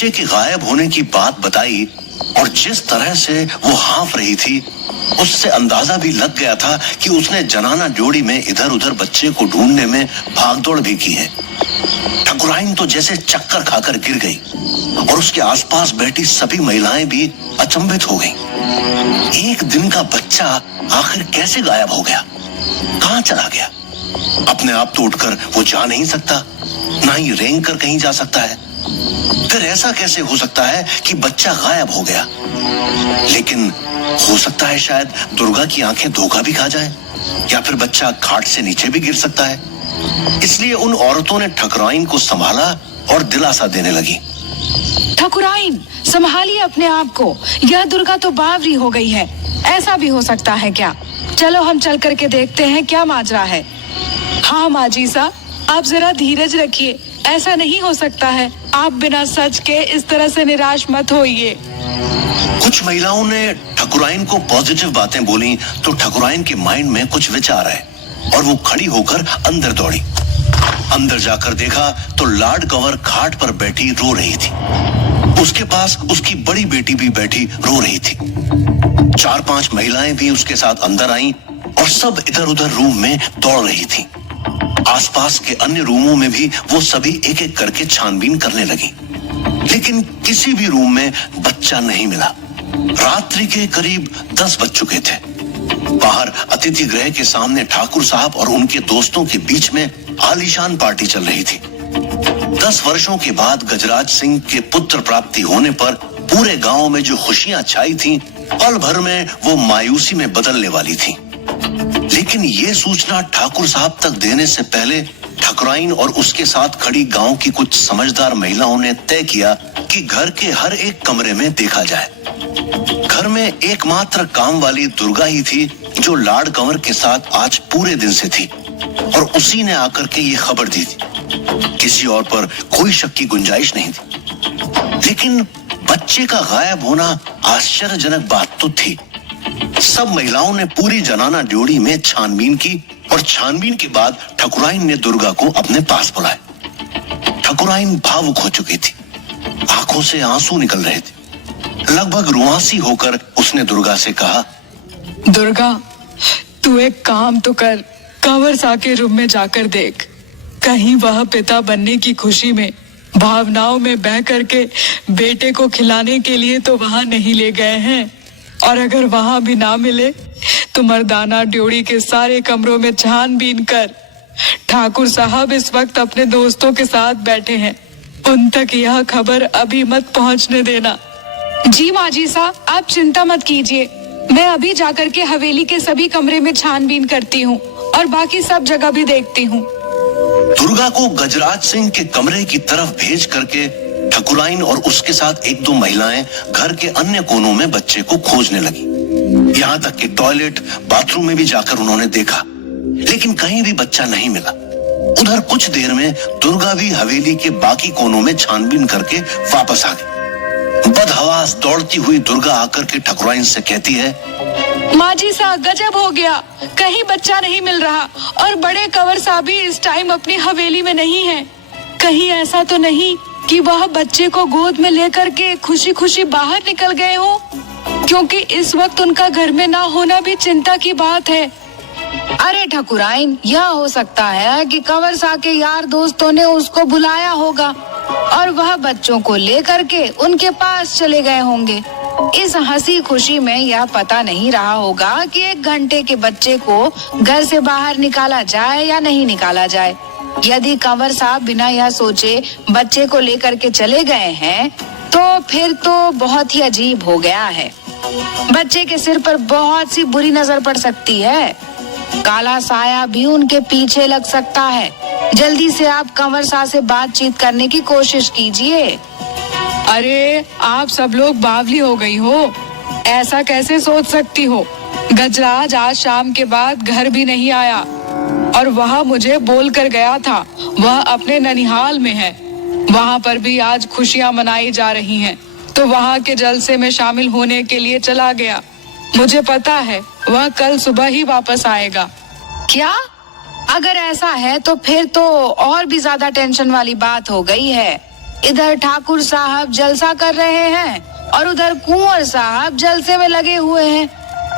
बच्चे के गायब होने की बात बताई और जिस तरह से वो हाँफ रही थी, उससे अंदाजा भी लग गया था कि उसने जनाना जोड़ी में इधर उधर बच्चे को ढूंढने में भागदौड़ भी की है। ठकुराइन तो जैसे चक्कर खाकर गिर गई और उसके आसपास बैठी सभी महिलाएं भी अचंभित हो गईं। एक दिन का बच्चा आखिर कैसे गायब हो गया, कहां चला गया? अपने आप तो उठकर वो जा नहीं सकता, ना ही रेंग कर कहीं जा सकता है। फिर ऐसा कैसे हो सकता है कि बच्चा गायब हो गया? लेकिन हो सकता है शायद दुर्गा की आंखें धोखा भी खा जाएं, या फिर बच्चा खाट से नीचे भी गिर सकता है। इसलिए उन औरतों ने ठकुराइन को संभाला और दिलासा देने लगी। ठकुराइन, संभालिए अपने आप को, यह दुर्गा तो बावरी हो गई है। ऐसा भी हो सकता है क्या? चलो हम चल करके देखते हैं क्या माजरा है। हाँ माजीसा, आप जरा धीरज रखिए, ऐसा नहीं हो सकता है। आप बिना सच के इस तरह से निराश मत होइए। कुछ महिलाओं ने ठकुराइन को पॉजिटिव बातें बोली तो ठकुराइन के माइंड में कुछ विचार आए और वो खड़ी होकर अंदर दौड़ी। अंदर जाकर देखा तो लाड कंवर खाट पर बैठी रो रही थी। उसके पास उसकी बड़ी बेटी भी बैठी रो रही थी। 4-5 महिलाएं भी उसके साथ अंदर आईं और सब इधर उधर रूम में दौड़ रही थी। आसपास के अन्य रूमों में भी वो सभी एक एक करके छानबीन करने लगी, लेकिन किसी भी रूम में बच्चा नहीं मिला। रात्रि के करीब 10 बज चुके थे। बाहर अतिथि गृह के सामने ठाकुर साहब और उनके दोस्तों के बीच में आलीशान पार्टी चल रही थी। 10 वर्षों के बाद गजराज सिंह के पुत्र प्राप्ति होने पर पूरे गांव में जो खुशियां छाई थीं, पल भर में वो मायूसी में बदलने वाली थीं। लेकिन ये सूचना ठाकुर साहब तक देने से पहले ठकुराइन और उसके साथ खड़ी गांव की कुछ समझदार महिलाओं ने तय किया कि घर के हर एक कमरे में देखा जाए। घर में एकमात्र काम वाली दुर्गा ही थी जो लाड कंवर के साथ आज पूरे दिन से थी और उसी ने आकर के ये खबर दी थी। किसी और पर कोई शक की गुंजाइश नहीं थी। लेकिन बच्चे का गायब होना आश्चर्यजनक बात तो थी। सब महिलाओं ने पूरी जनाना ड्योढ़ी में छानबीन की और छानबीन के बाद ठकुराइन ने दुर्गा को अपने पास बुलाया। ठकुराइन भावुक हो चुकी थी, आंखों से आंसू निकल रहे थे। लगभग रुआंसी होकर उसने दुर्गा से कहा, दुर्गा, तू एक काम तो कर, कंवर सा के रूम में जाकर देख। कहीं वह पिता बनने की खुशी में भावनाओं में बह करके बेटे को खिलाने के लिए तो वहां नहीं ले गए हैं, और अगर वहां भी ना मिले तो मर्दाना ड्योढ़ी के सारे कमरों में छानबीन कर। ठाकुर साहब इस वक्त अपने दोस्तों के साथ बैठे हैं, उन तक यह खबर अभी मत पहुंचने देना। जी माजी साहब, आप चिंता मत कीजिए, मैं अभी जाकर के हवेली के सभी कमरे में छानबीन करती हूँ और बाकी सब जगह भी देखती हूँ। दुर्गा को गजराज सिंह के कमरे की तरफ भेज करके ठकुराइन और उसके साथ 1-2 महिलाएं घर के अन्य कोनों में बच्चे को खोजने लगी। यहाँ तक कि टॉयलेट, बाथरूम में भी जाकर उन्होंने देखा, लेकिन कहीं भी बच्चा नहीं मिला। उधर कुछ देर में दुर्गा भी हवेली के बाकी कोनों में छानबीन करके वापस आ गई। बदहवास दौड़ती हुई दुर्गा आकर के ठकुराइन से कहती है, माजी साहब, गजब हो गया, कहीं बच्चा नहीं मिल रहा और बड़े कंवर साहब भी इस टाइम अपनी हवेली में नहीं है। कहीं ऐसा तो नहीं कि वह बच्चे को गोद में लेकर के खुशी खुशी बाहर निकल गए हो, क्योंकि इस वक्त उनका घर में ना होना भी चिंता की बात है। अरे ठकुराइन, यह हो सकता है कि कंवर सा के यार दोस्तों ने उसको बुलाया होगा और वह बच्चों को लेकर के उनके पास चले गए होंगे। इस हंसी खुशी में यह पता नहीं रहा होगा कि 1 घंटे के बच्चे को घर से बाहर निकाला जाए या नहीं निकाला जाए। यदि कंवर साहब बिना यह सोचे बच्चे को लेकर के चले गए हैं तो फिर तो बहुत ही अजीब हो गया है। बच्चे के सिर पर बहुत सी बुरी नजर पड़ सकती है, काला साया भी उनके पीछे लग सकता है। जल्दी से आप कंवर साहब से बातचीत करने की कोशिश कीजिए। अरे आप सब लोग बावली हो गई हो, ऐसा कैसे सोच सकती हो? गजराज आज शाम के बाद घर भी नहीं आया और वह मुझे बोल कर गया था वह अपने ननिहाल में है। वहाँ पर भी आज खुशियाँ मनाई जा रही हैं, तो वहाँ के जलसे में शामिल होने के लिए चला गया। मुझे पता है वह कल सुबह ही वापस आएगा। क्या? अगर ऐसा है तो फिर तो और भी ज्यादा टेंशन वाली बात हो गई है। इधर ठाकुर साहब जलसा कर रहे हैं और उधर कुंवर साहब जलसे में लगे हुए हैं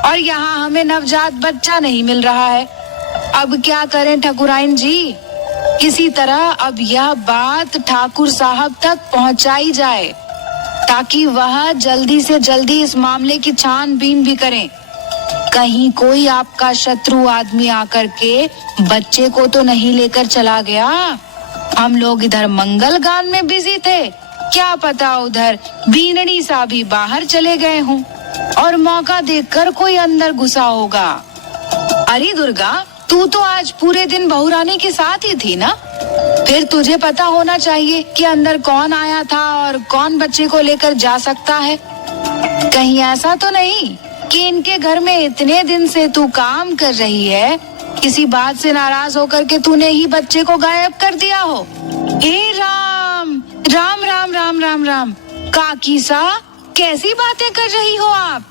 और यहाँ हमें नवजात बच्चा नहीं मिल रहा है। अब क्या करें ठकुराइन जी? किसी तरह अब यह बात ठाकुर साहब तक पहुँचाई जाए ताकि वह जल्दी से जल्दी इस मामले की छानबीन भी करें। कहीं कोई आपका शत्रु आदमी आकर के बच्चे को तो नहीं लेकर चला गया। हम लोग इधर मंगल गान में बिजी थे, क्या पता उधर बीनड़ी सा भी बाहर चले गए हों और मौका देखकर कोई अंदर घुसा होगा। अरे दुर्गा, तू तो आज पूरे दिन बहू रानी के साथ ही थी ना? फिर तुझे पता होना चाहिए कि अंदर कौन आया था और कौन बच्चे को लेकर जा सकता है। कहीं ऐसा तो नहीं कि इनके घर में इतने दिन से तू काम कर रही है, किसी बात से नाराज होकर के तूने ही बच्चे को गायब कर दिया हो? हे राम राम राम राम राम राम, काकी सा कैसी बातें कर रही हो आप?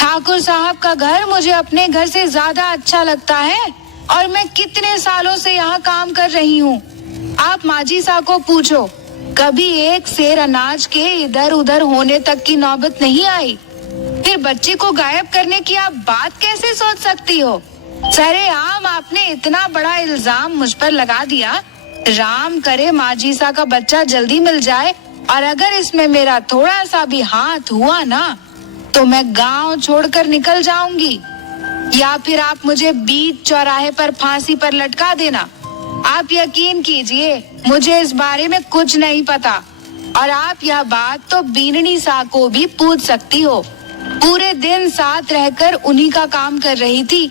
ठाकुर साहब का घर मुझे अपने घर से ज्यादा अच्छा लगता है और मैं कितने सालों से यहाँ काम कर रही हूँ। आप माजी सा को पूछो, कभी एक सेर अनाज के इधर उधर होने तक की नौबत नहीं आई। फिर बच्चे को गायब करने की आप बात कैसे सोच सकती हो? सरेआम आपने इतना बड़ा इल्जाम मुझ पर लगा दिया। राम करे माजी सा का बच्चा जल्दी मिल जाए और अगर इसमें मेरा थोड़ा सा भी हाथ हुआ ना तो मैं गांव छोड़कर निकल जाऊंगी, या फिर आप मुझे बीच चौराहे पर फांसी पर लटका देना। आप यकीन कीजिए मुझे इस बारे में कुछ नहीं पता और आप यह बात तो बीननी सा को भी पूछ सकती हो। पूरे दिन साथ रहकर उन्हीं का काम कर रही थी।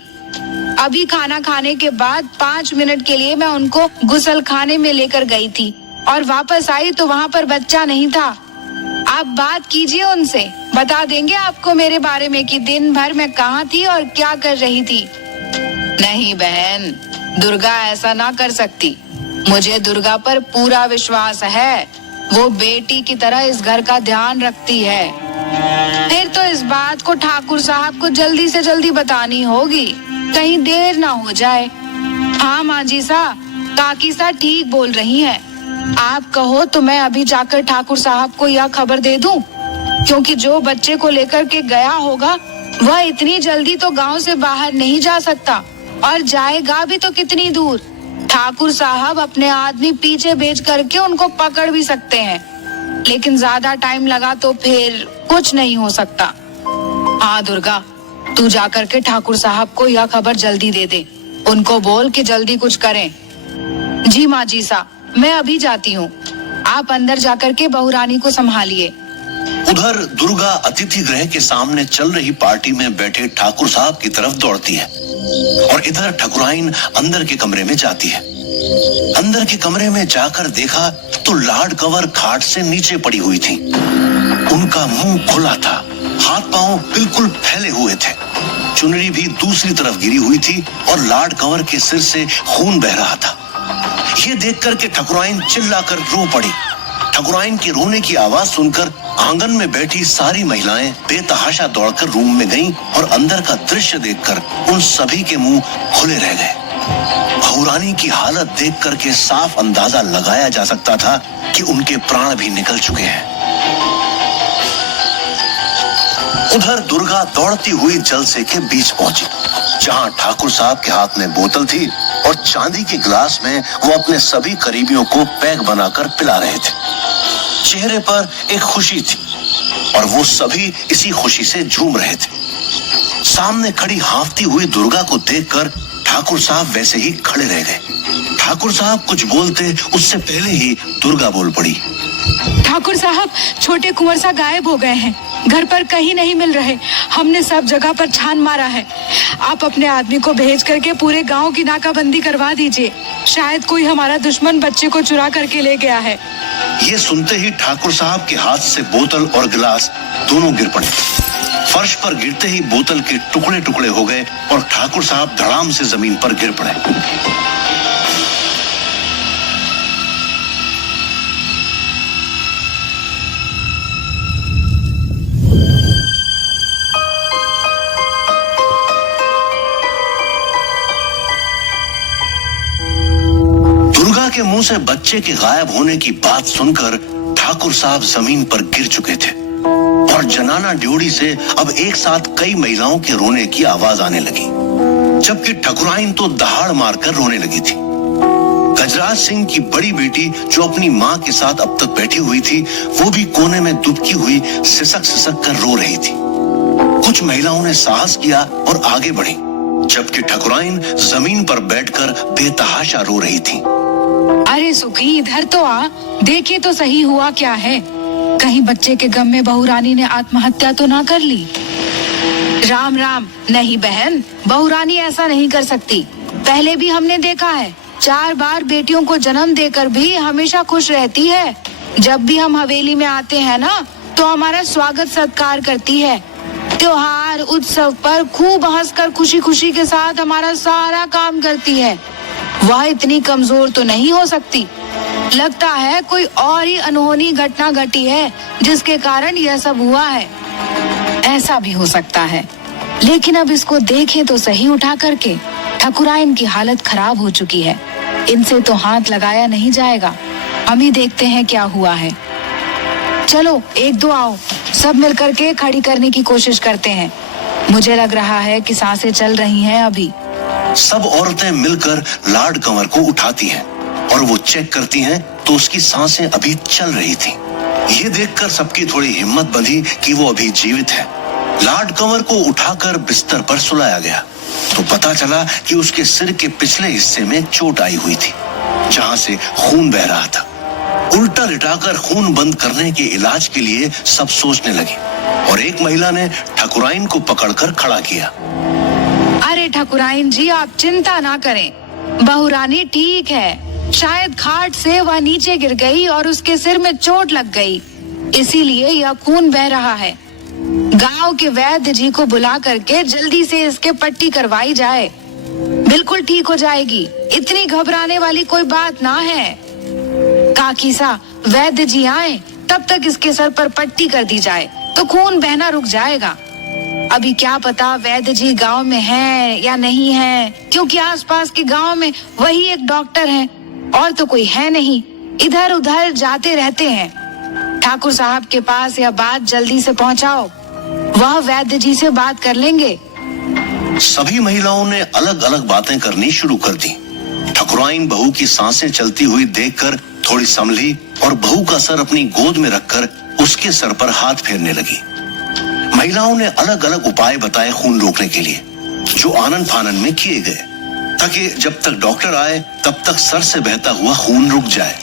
अभी खाना खाने के बाद 5 मिनट के लिए मैं उनको गुसल खाने में लेकर गई थी और वापस आई तो वहाँ पर बच्चा नहीं था। आप बात कीजिए उनसे, बता देंगे आपको मेरे बारे में कि दिन भर मैं कहाँ थी और क्या कर रही थी। नहीं बहन, दुर्गा ऐसा ना कर सकती। मुझे दुर्गा पर पूरा विश्वास है, वो बेटी की तरह इस घर का ध्यान रखती है। फिर तो इस बात को ठाकुर साहब को जल्दी से जल्दी बतानी होगी, कहीं देर ना हो जाए। हाँ माजी सा, काकी सा ठीक बोल रही हैं। आप कहो तो मैं अभी जाकर ठाकुर साहब को यह खबर दे दूं, क्योंकि जो बच्चे को लेकर के गया होगा वह इतनी जल्दी तो गांव से बाहर नहीं जा सकता और जाएगा भी तो कितनी दूर। ठाकुर साहब अपने आदमी पीछे भेज करके उनको पकड़ भी सकते हैं, लेकिन ज्यादा टाइम लगा तो फिर कुछ नहीं हो सकता। हाँ दुर्गा, तू जाकर के ठाकुर साहब को यह खबर जल्दी दे दे, उनको बोल के जल्दी कुछ करें। जी माँ जी सा, मैं अभी जाती हूँ, आप अंदर जाकर के बहू रानी को संभालिए। उधर दुर्गा अतिथि गृह के सामने चल रही पार्टी में बैठे ठाकुर साहब की तरफ दौड़ती है और इधर ठकुराइन अंदर के कमरे में जाती है। अंदर के कमरे में जाकर देखा तो लाड कंवर खाट से नीचे पड़ी हुई थी। उनका मुंह खुला था, हाथ पांव बिल्कुल फैले हुए थे। चुनरी भी दूसरी तरफ गिरी हुई थी और लाड कंवर के सिर से खून बह रहा था। ये देख करके ठकुराइन चिल्लाकर रो पड़ी। ठकुराइन के रोने की आवाज सुनकर आंगन में बैठी सारी महिलाएं बेतहाशा दौड़कर रूम में गईं और अंदर का दृश्य देखकर उन सभी के मुंह खुले रह गए। बहू रानी की हालत देख करके साफ अंदाजा लगाया जा सकता था कि उनके प्राण भी निकल चुके हैं। उधर दुर्गा दौड़ती हुई जलसे के बीच पहुंची, जहां ठाकुर साहब के हाथ में बोतल थी और चांदी के गिलास में वो अपने सभी करीबियों को पैक बनाकर पिला रहे थे। चेहरे पर एक खुशी थी और वो सभी इसी खुशी से झूम रहे थे। सामने खड़ी हांफती हुई दुर्गा को देखकर ठाकुर साहब वैसे ही खड़े रह गए। ठाकुर साहब कुछ बोलते उससे पहले ही दुर्गा बोल पड़ी। ठाकुर साहब, छोटे कुंवर सा गायब हो गए हैं, घर पर कहीं नहीं मिल रहे। हमने सब जगह पर छान मारा है। आप अपने आदमी को भेज करके पूरे गांव की नाकाबंदी करवा दीजिए, शायद कोई हमारा दुश्मन बच्चे को चुरा करके ले गया है। ये सुनते ही ठाकुर साहब के हाथ से बोतल और गिलास दोनों गिर पड़े। फर्श पर गिरते ही बोतल के टुकड़े टुकड़े हो गए और ठाकुर साहब धड़ाम से जमीन पर गिर पड़े। दुर्गा के मुंह से बच्चे के गायब होने की बात सुनकर ठाकुर साहब जमीन पर गिर चुके थे और जनाना ड्योढ़ी से अब एक साथ कई महिलाओं के रोने की आवाज आने लगी, जबकि ठकुराइन तो दहाड़ मारकर रोने लगी थी। गजराज सिंह की बड़ी बेटी जो अपनी माँ के साथ अब तक बैठी हुई थी, वो भी कोने में दुबकी हुई सिसक सिसक कर रो रही थी। कुछ महिलाओं ने साहस किया और आगे बढ़ी, जबकि ठकुराइन जमीन पर बैठकर बेतहाशा रो रही थी। अरे सुखी, इधर तो आ, देखे तो सही हुआ क्या है। कहीं बच्चे के गम में बहू रानी ने आत्महत्या तो ना कर ली। राम राम। नहीं बहन, बहू रानी ऐसा नहीं कर सकती। पहले भी हमने देखा है, 4 बार बेटियों को जन्म देकर भी हमेशा खुश रहती है। जब भी हम हवेली में आते हैं ना, तो हमारा स्वागत सत्कार करती है। त्योहार उत्सव पर खूब हंसकर खुशी खुशी के साथ हमारा सारा काम करती है। वह इतनी कमजोर तो नहीं हो सकती। लगता है कोई और ही अनहोनी घटना घटी है जिसके कारण यह सब हुआ है। ऐसा भी हो सकता है, लेकिन अब इसको देखें तो सही उठा करके। ठकुराइन की हालत खराब हो चुकी है, इनसे तो हाथ लगाया नहीं जाएगा। हम ही देखते हैं क्या हुआ है। चलो 1-2 आओ, सब मिलकर के खड़ी करने की कोशिश करते हैं। मुझे लग रहा है कि सांसें चल रही हैं अभी। सब औरतें मिलकर लाड कंवर को उठाती हैं और वो चेक करती हैं तो उसकी सांसें अभी चल रही थी। ये देखकर सबकी थोड़ी हिम्मत बंधी कि वो अभी जीवित है। लाड कंवर को उठाकर बिस्तर पर सुलाया गया तो पता चला कि उसके सिर के पिछले हिस्से में चोट आई हुई थी, जहां से खून बह रहा था। उल्टा लिटाकर खून बंद करने के इलाज के लिए सब सोचने लगे और एक महिला ने ठकुराइन को पकड़कर खड़ा किया। अरे ठकुराइन जी, आप चिंता ना करें, बहू रानी ठीक है। शायद खाट से वह नीचे गिर गई और उसके सिर में चोट लग गई, इसीलिए यह खून बह रहा है। गांव के वैद्य जी को बुला करके जल्दी से इसके पट्टी करवाई जाए। बिल्कुल ठीक हो जाएगी, इतनी घबराने वाली कोई बात ना है। काकी सा, वैद्य जी आए तब तक इसके सर पर पट्टी कर दी जाए तो खून बहना रुक जाएगा। अभी क्या पता वैद्य जी गांव में हैं या नहीं हैं, क्योंकि आसपास के गांव में वही एक डॉक्टर है और तो कोई है नहीं। इधर उधर जाते रहते हैं। ठाकुर साहब के पास यह बात जल्दी से पहुंचाओ, वह वैद्य जी से बात कर लेंगे। सभी महिलाओं ने अलग अलग बातें करनी शुरू कर दी। ठकुराइन बहू की सांसें चलती हुई देखकर थोड़ी संभली और बहू का सर अपनी गोद में रखकर उसके सर पर हाथ फेरने लगी। महिलाओं ने अलग अलग उपाय बताए खून रोकने के लिए, जो आनन फानन में किए गए, ताकि जब तक डॉक्टर आए तब तक सर से बहता हुआ खून रुक जाए।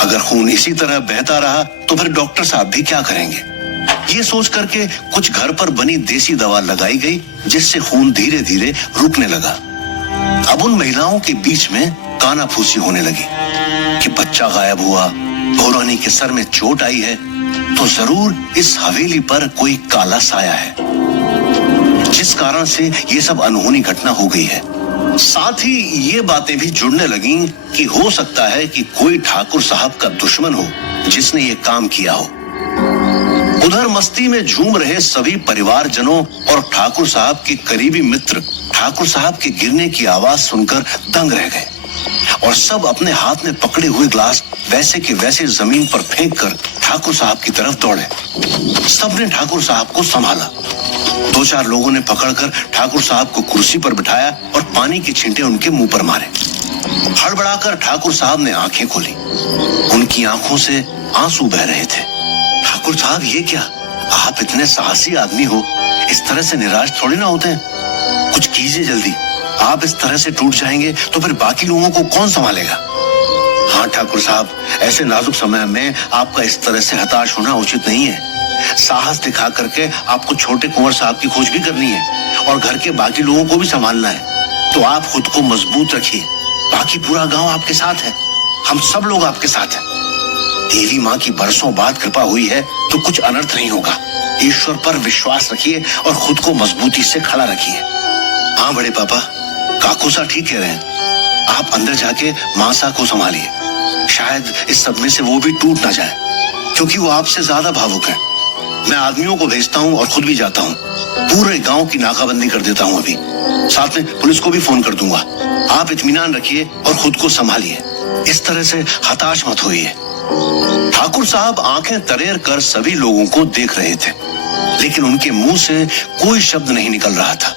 अगर खून इसी तरह बहता रहा तो फिर डॉक्टर साहब भी क्या करेंगे। ये सोच करके कुछ घर पर बनी देसी दवा लगाई गई, जिससे खून धीरे धीरे रुकने लगा। अब उन महिलाओं के बीच में कानाफूसी होने लगी कि बच्चा गायब हुआ, भौरानी के सर में चोट आई है, तो जरूर इस हवेली पर कोई काला साया है, जिस कारण से ये सब अनहोनी घटना हो गई है। साथ ही ये बातें भी जुड़ने लगी कि हो सकता है कि कोई ठाकुर साहब का दुश्मन हो जिसने ये काम किया हो। उधर मस्ती में झूम रहे सभी परिवारजनों और ठाकुर साहब के करीबी मित्र ठाकुर साहब के गिरने की आवाज सुनकर दंग रह गए और सब अपने हाथ में पकड़े हुए ग्लास वैसे के वैसे जमीन पर फेंककर ठाकुर साहब की तरफ दौड़े। सबने ठाकुर साहब को संभाला। 2-4 लोगों ने पकड़कर ठाकुर साहब को कुर्सी पर बिठाया और पानी के छींटे उनके मुंह पर मारे। हड़बड़ाकर ठाकुर साहब ने आंखें खोली। उनकी आंखों से आंसू बह रहे थे। ठाकुर साहब, ये क्या? आप इतने साहसी आदमी हो, इस तरह से निराश थोड़ी ना होते हैं। कुछ कीजिए जल्दी, आप इस तरह से टूट जाएंगे तो फिर बाकी लोगों को कौन संभालेगा? हाँ ठाकुर साहब, ऐसे नाजुक समय में आपका इस तरह से हताश होना उचित नहीं है। साहस दिखा करके आपको छोटे कुंवर साहब की खोज भी करनी है और घर के बाकी लोगों को भी संभालना है। तो आप खुद को मजबूत रखिए, बाकी पूरा गांव आपके साथ है, हम सब लोग आपके साथ हैं। देवी माँ की बरसों बाद कृपा हुई है तो कुछ अनर्थ नहीं होगा। ईश्वर पर विश्वास रखिए और खुद को मजबूती से खड़ा रखिए। हाँ बड़े पापा, काकू सा ठीक कह रहे हैं। आप अंदर जाके माँ सा को संभालिए, शायद इस सब में से वो भी टूट ना जाए, क्योंकि वो आपसे ज्यादा भावुक है। मैं आदमियों को भेजता हूँ और खुद भी जाता हूँ, पूरे गांव की नाकाबंदी कर देता हूँ। अभी साथ में पुलिस को भी फोन कर दूंगा। आप इत्मीनान रखिए और खुद को संभालिए, इस तरह से हताश मत होइए। ठाकुर साहब आंखें तरेर कर सभी लोगों को देख रहे थे, लेकिन उनके मुंह से कोई शब्द नहीं निकल रहा था।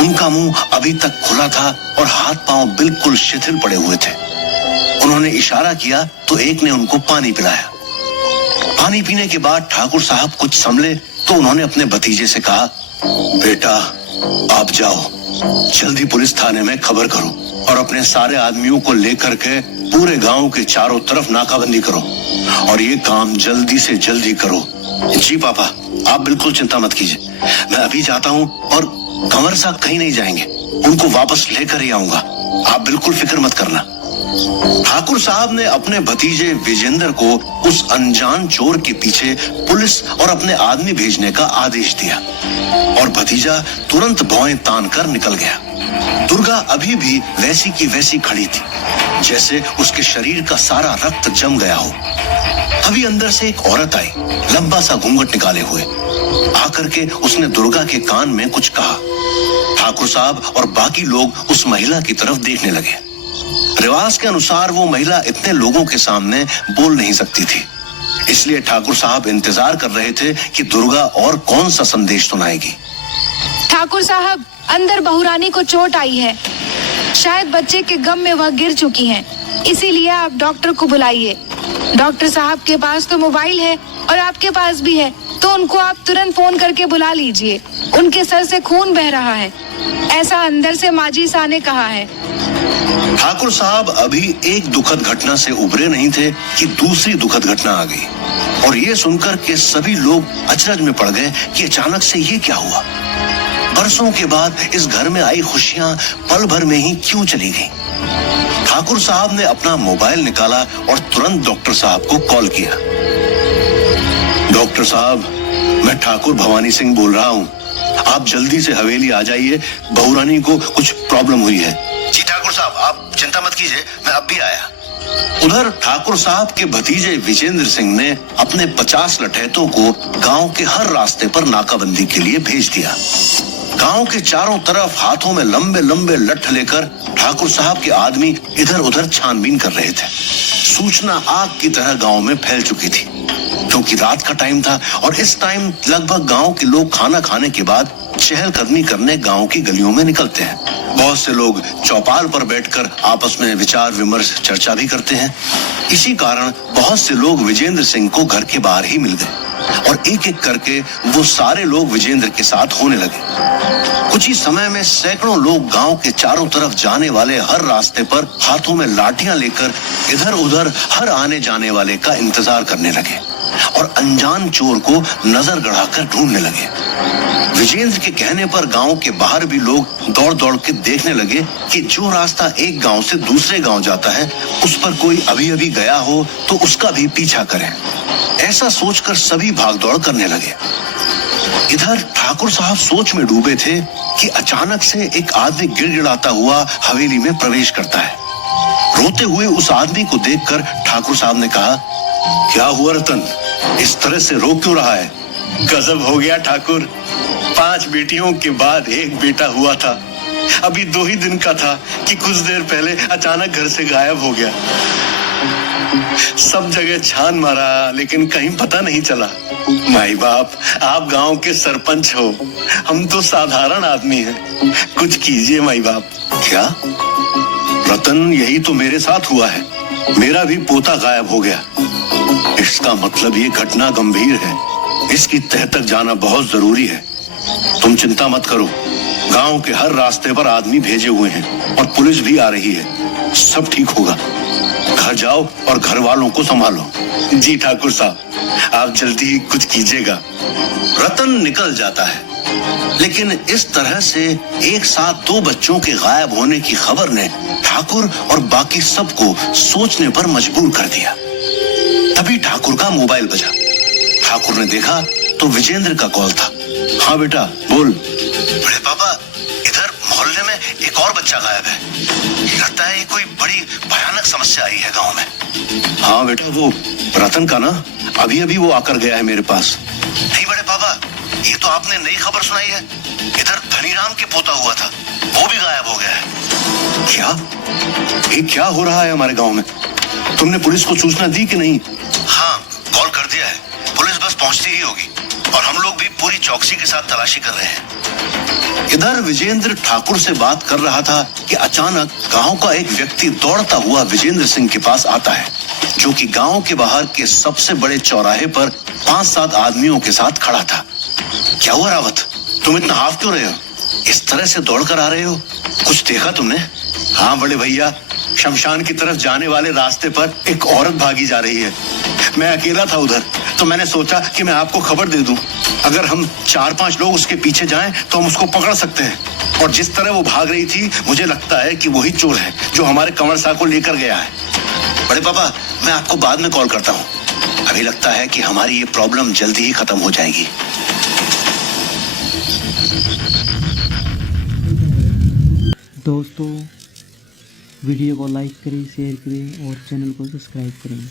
उनका मुंह अभी तक खुला था और हाथ पांव बिल्कुल शिथिल पड़े हुए थे। उन्होंने इशारा किया तो एक ने उनको पानी पिलाया। पानी पीने के बाद ठाकुर साहब कुछ संभले तो उन्होंने अपने भतीजे से कहा, बेटा आप जाओ, जल्दी पुलिस थाने में खबर करो और अपने सारे आदमियों को लेकर के पूरे गांव के चारों तरफ नाकाबंदी करो और ये काम जल्दी से जल्दी करो। जी पापा, आप बिल्कुल चिंता मत कीजिए, मैं अभी जाता हूँ और कंवर साहब कहीं नहीं जाएंगे, उनको वापस लेकर ही आऊंगा, आप बिल्कुल फिक्र मत करना। ठाकुर साहब ने अपने भतीजे विजेंद्र को उस अनजान चोर के पीछे पुलिस और अपने आदमी भेजने का आदेश दिया और भतीजा तुरंत भौएं तान कर निकल गया। दुर्गा अभी भी वैसी की वैसी खड़ी थी, जैसे उसके शरीर का सारा रक्त जम गया हो। तभी अंदर से एक औरत आई, लंबा सा घूंघट निकाले हुए। आकर के उसने दुर्गा के कान में कुछ कहा। ठाकुर साहब और बाकी लोग उस महिला की तरफ देखने लगे। रिवाज के अनुसार वो महिला इतने लोगों के सामने बोल नहीं सकती थी, इसलिए ठाकुर साहब इंतजार कर रहे थे कि दुर्गा और कौन सा संदेश सुनाएगी। ठाकुर साहब, अंदर बहुरानी को चोट आई है, शायद बच्चे के गम में वह गिर चुकी हैं, इसीलिए आप डॉक्टर को बुलाइए। डॉक्टर साहब के पास तो मोबाइल है और आपके पास भी है, तो उनको आप तुरंत फोन करके बुला लीजिए। उनके सर से खून बह रहा है, ऐसा अंदर से माजी शाह ने कहा है। ठाकुर साहब अभी एक दुखद घटना से उभरे नहीं थे कि दूसरी दुखद घटना आ गई और ये सुनकर के सभी लोग अचरज में पड़ गए कि अचानक से ये क्या हुआ। बरसों के बाद इस घर में आई खुशियां पल भर में ही क्यों चली गई। ठाकुर साहब ने अपना मोबाइल निकाला और तुरंत डॉक्टर साहब को कॉल किया। डॉक्टर साहब, मैं ठाकुर भवानी सिंह बोल रहा हूँ, आप जल्दी से हवेली आ जाइए, बहुरानी को कुछ प्रॉब्लम हुई है। जी ठाकुर साहब, आप चिंता मत कीजिए, मैं अब भी आया। उधर ठाकुर साहब के भतीजे विजेंद्र सिंह ने अपने 50 लठैतों को गांव के हर रास्ते पर नाकाबंदी के लिए भेज दिया। गांव के चारों तरफ हाथों में लंबे लंबे लठ लेकर ठाकुर साहब के आदमी इधर उधर छानबीन कर रहे थे। सूचना आग की तरह गांव में फैल चुकी थी, क्योंकि रात का टाइम था और इस टाइम लगभग गांव के लोग खाना खाने के बाद चहलकदमी करने गांव की गलियों में निकलते हैं। बहुत से लोग चौपाल पर बैठकर आपस में विचार विमर्श चर्चा भी करते हैं। इसी कारण बहुत से लोग विजेंद्र सिंह को घर के बाहर ही मिल गए और एक एक करके वो सारे लोग विजेंद्र के साथ होने लगे। कुछ ही समय में सैकड़ों लोग गांव के चारों तरफ जाने वाले हर रास्ते पर हाथों में लाठियां लेकर इधर उधर हर आने जाने वाले का इंतजार करने लगे और अनजान चोर को नजर गड़ाकर ढूंढने लगे। विजेंद्र के कहने पर गांव के बाहर भी लोग दौड़ दौड़ के देखने लगे कि जो रास्ता एक गांव से दूसरे गांव जाता है उस पर कोई अभी अभी गया हो तो उसका भी पीछा करें। ऐसा सोचकर सभी भागदौड़ करने लगे। इधर ठाकुर साहब सोच में डूबे थे कि अचानक से एक आदमी गिड़गिड़ाता हुआ हवेली में प्रवेश करता है। रोते हुए उस आदमी को देखकर ठाकुर साहब ने कहा, क्या हुआ रतन, इस तरह से रो क्यों रहा है? गजब हो गया ठाकुर, 5 बेटियों के बाद एक बेटा हुआ था, अभी 2 ही दिन का था कि कुछ देर पहले अचानक घर से गायब हो गया। सब जगह छान मारा लेकिन कहीं पता नहीं चला। माई बाप, आप गांव के सरपंच हो, हम तो साधारण आदमी हैं, कुछ कीजिए माई बाप। क्या रतन, यही तो मेरे साथ हुआ है, मेरा भी पोता गायब हो गया। इसका मतलब ये घटना गंभीर है, इसकी तह तक जाना बहुत जरूरी है। तुम चिंता मत करो, गांव के हर रास्ते पर आदमी भेजे हुए हैं और पुलिस भी आ रही है, सब ठीक होगा। घर जाओ और घर वालों को संभालो। जी ठाकुर साहब, आप जल्दी कुछ कीजिएगा। रतन निकल जाता है, लेकिन इस तरह से एक साथ 2 बच्चों के गायब होने की खबर ने ठाकुर और बाकी सबको सोचने पर मजबूर कर दिया। तभी ठाकुर का मोबाइल बजा। ठाकुर ने देखा तो विजेंद्र का कॉल था। हाँ बेटा, बोल। बड़े पापा, इधर मोहल्ले में एक और बच्चा गायब है, लगता है ये कोई बड़ी भयानक समस्या आई है गांव में। हाँ बेटा, वो रतन का ना, अभी अभी वो आकर गया है मेरे पास। नहीं बड़े पापा, ये तो आपने नई खबर सुनाई है, इधर धनीराम के पोता हुआ था, वो भी गायब हो गया है। क्या? ये क्या हो रहा है हमारे गांव में? तुमने पुलिस को सूचना दी कि नहीं? हाँ, कॉल कर दिया है। पुलिस बस पहुंचती ही होगी और हम लोग भी पूरी चौकसी के साथ तलाशी कर रहे हैं। इधर विजेंद्र ठाकुर से बात कर रहा था कि अचानक गांव का एक व्यक्ति दौड़ता हुआ विजेंद्र सिंह के पास आता है, जो कि गांव के बाहर के सबसे बड़े चौराहे पर 5-7 आदमियों के साथ खड़ा था। क्या हुआ रावत, तुम इतना हाफ क्यों रहे हो? इस तरह से दौड़कर आ रहे हो? कुछ देखा तुमने? हाँ बड़े भैया, शमशान की तरफ जाने वाले रास्ते पर एक औरत भागी जा रही है। मैं अकेला था उधर, तो मैंने सोचा कि मैं आपको खबर दे दूं। अगर हम 4-5 लोग उसके पीछे जाएं तो हम उसको पकड़ सकते हैं। और जिस तरह वो भाग रही थी, मुझे लगता है कि वही चोर है जो हमारे कंवर साहब को लेकर गया है। बड़े पापा, मैं आपको बाद में कॉल करता हूँ। अभी लगता है कि हमारी ये प्रॉब्लम जल्दी ही खत्म हो जाएगी। दोस्तों, वीडियो को लाइक करें, शेयर करें और चैनल को सब्सक्राइब करें।